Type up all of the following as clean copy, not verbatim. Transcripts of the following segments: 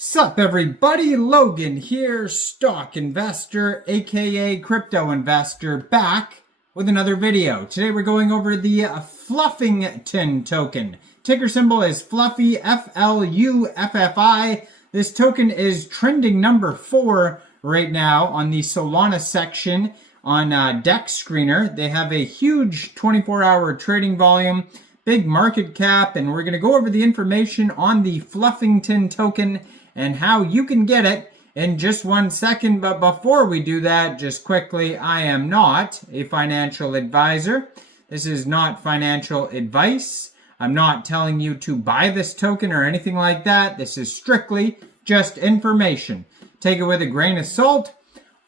Sup everybody, Logan here, stock investor, aka crypto investor, back with another video. Today we're going over the Fluffington token. Ticker symbol is Fluffi, F-L-U-F-F-I. This token is trending number 4 right now on the Solana section on DEX Screener. They have a huge 24-hour trading volume, big market cap, and we're going to go over the information on the Fluffington token and how you can get it in just 1 second. But before we do that, just quickly, I am not a financial advisor. This is not financial advice. I'm not telling you to buy this token or anything like that. This is strictly just information. Take it with a grain of salt.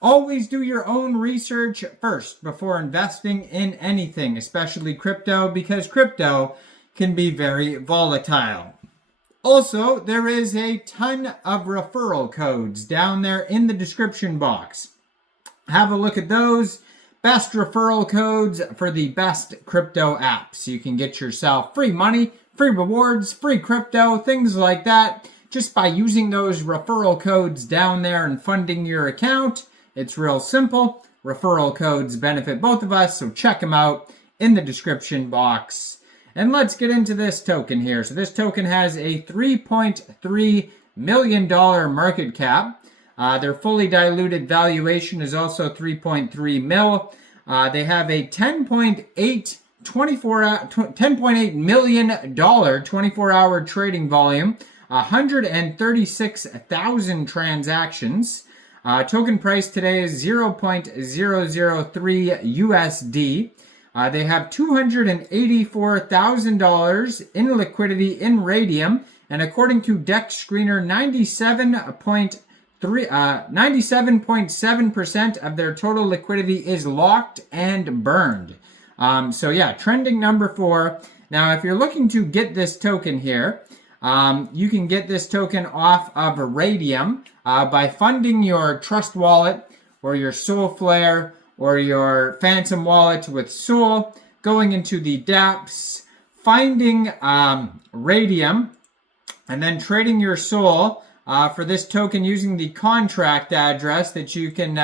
Always do your own research first before investing in anything, especially crypto, because crypto can be very volatile. Also, there is a ton of referral codes down there in the description box. Have a look at those. Best referral codes for the best crypto apps. You can get yourself free money, free rewards, free crypto, things like that, just by using those referral codes down there and funding your account. It's real simple. Referral codes benefit both of us, so check them out in the description box. And let's get into this token here. So this token has a $3.3 million market cap. Their fully diluted valuation is also 3.3 mil. They have a $10.8 million 24-hour trading volume, 136,000 transactions. Token price today is 0.003 USD. They have $284,000 in liquidity in Raydium, and according to DEX Screener, 97.7% of their total liquidity is locked and burned. So yeah, trending number 4. Now, if you're looking to get this token here, you can get this token off of Raydium by funding your Trust Wallet or your Soulflare or your Phantom wallet with Sol, going into the dApps, finding Raydium, and then trading your Sol for this token using the contract address that you can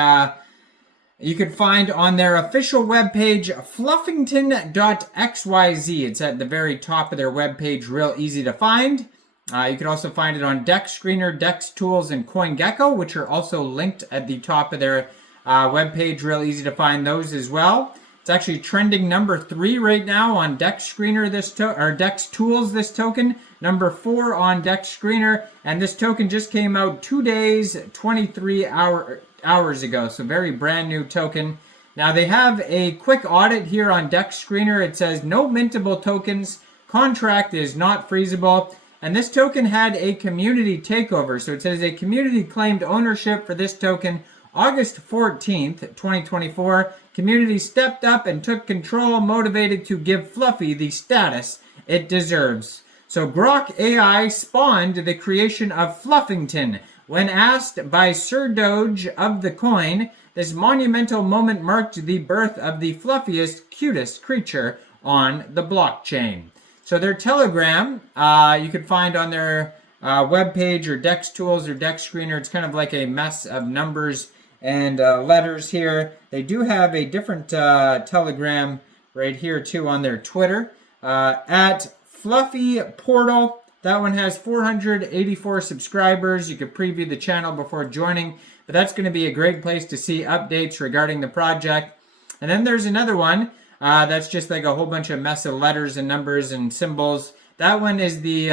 find on their official webpage, fluffington.xyz. It's at the very top of their webpage, real easy to find. You can also find it on DEX Screener, DEX Tools, and CoinGecko, which are also linked at the top of their webpage. Real easy to find those as well. It's actually trending number 3 right now on DEX Screener, or DEX Tools, this token. Number 4 on DEX Screener, and this token just came out 2 days, 23 hours ago. So very brand new token. Now they have a quick audit here on DEX Screener. It says no mintable tokens. Contract is not freezable. And this token had a community takeover. So it says a community claimed ownership for this token August 14th, 2024. Community stepped up and took control, motivated to give Fluffy the status it deserves. So Grok AI spawned the creation of Fluffington. When asked by Sir Doge of the coin, this monumental moment marked the birth of the fluffiest, cutest creature on the blockchain. So their Telegram, you can find on their webpage, or DEX Tools or DEX Screener. It's kind of like a mess of numbers and letters here. They do have a different Telegram right here too on their Twitter, at Fluffy Portal. That one has 484 subscribers. You can preview the channel before joining, but that's going to be a great place to see updates regarding the project. And then there's another one that's just like a whole bunch of mess of letters and numbers and symbols. That one is the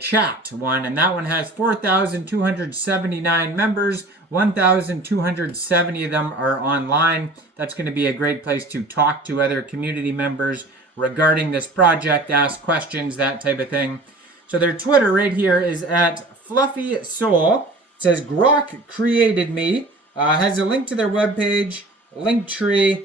chat one, and that one has 4,279 members. 1,270 of them are online. That's going to be a great place to talk to other community members regarding this project, ask questions, that type of thing. So their Twitter right here is at Fluffy Soul. It says Grok created me. Has a link to their webpage, Linktree.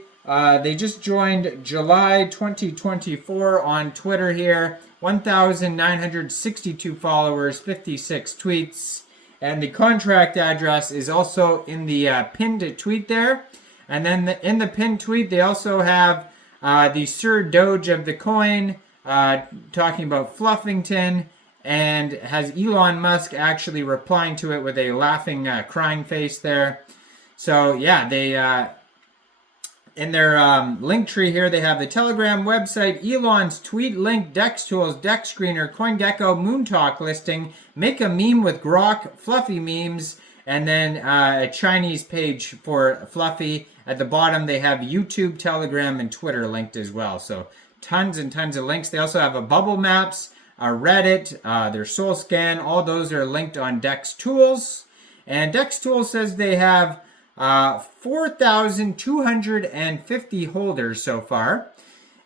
They just joined July 2024 on Twitter here. 1,962 followers, 56 tweets. And the contract address is also in the pinned tweet there. And then in the pinned tweet, they also have the Sir Doge of the coin talking about Fluffington. and has Elon Musk actually replying to it with a laughing, crying face there. So yeah, they in their link tree here, they have the Telegram website, Elon's tweet link, Dex Tools, Dex Screener, CoinGecko, Moontalk listing, make a meme with Grok, Fluffy memes, and then a Chinese page for Fluffy. At the bottom, they have YouTube, Telegram, and Twitter linked as well. So tons and tons of links. They also have a Bubble Maps, a Reddit, their Soul Scan. All those are linked on Dex Tools. And Dex Tools says they have 4,250 holders so far.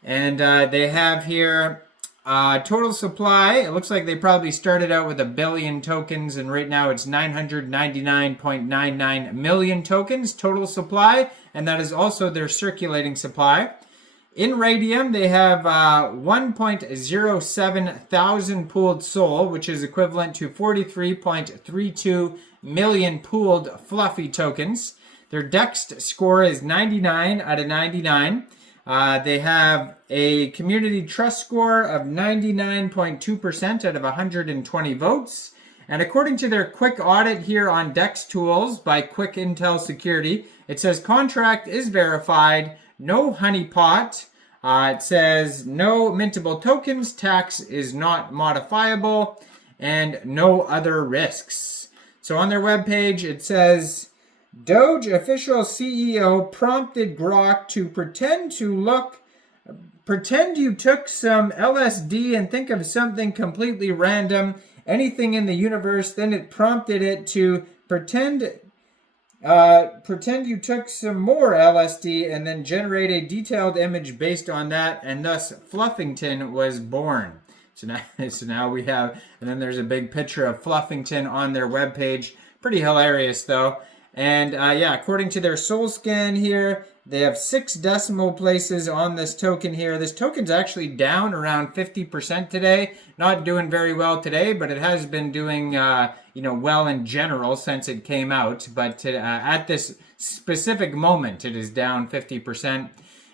And they have here total supply. It looks like they probably started out with 1 billion tokens, and right now it's 999.99 million tokens total supply. And that is also their circulating supply. In Raydium, they have 1.07 thousand pooled SOL, which is equivalent to 43.32 million pooled Fluffy tokens. Their DEX score is 99 out of 99. They have a community trust score of 99.2% out of 120 votes. And according to their quick audit here on DEX Tools by Quick Intel Security, it says contract is verified, no honeypot. It says no mintable tokens, tax is not modifiable, and no other risks. So on their webpage, it says, Doge official CEO prompted Grok to pretend you took some LSD and think of something completely random, anything in the universe. Then it prompted it to pretend you took some more LSD and then generate a detailed image based on that, and thus Fluffington was born. So now we have, and then there's a big picture of Fluffington on their webpage. Pretty hilarious though. And yeah, according to their Soul Scan here, they have 6 decimal places on this token here. This token's actually down around 50% today. Not doing very well today, but it has been doing well in general since it came out. But at this specific moment, it is down 50%.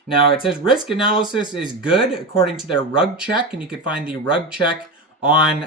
Now, it says risk analysis is good according to their rug check, and you can find the rug check on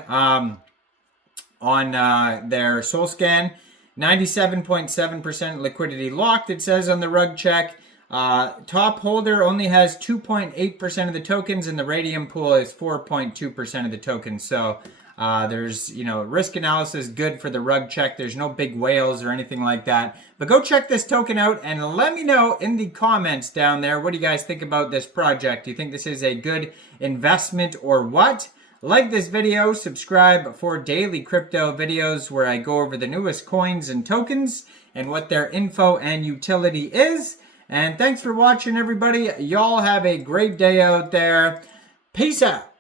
their Soul Scan. 97.7% liquidity locked, it says on the rug check. Top holder only has 2.8% of the tokens, and the Raydium pool is 4.2% of the tokens. So there's, risk analysis good for the rug check. There's no big whales or anything like that. But go check this token out and let me know in the comments down there, what do you guys think about this project? Do you think this is a good investment or what? Like this video, subscribe for daily crypto videos where I go over the newest coins and tokens and what their info and utility is. And thanks for watching, everybody. Y'all have a great day out there. Peace out.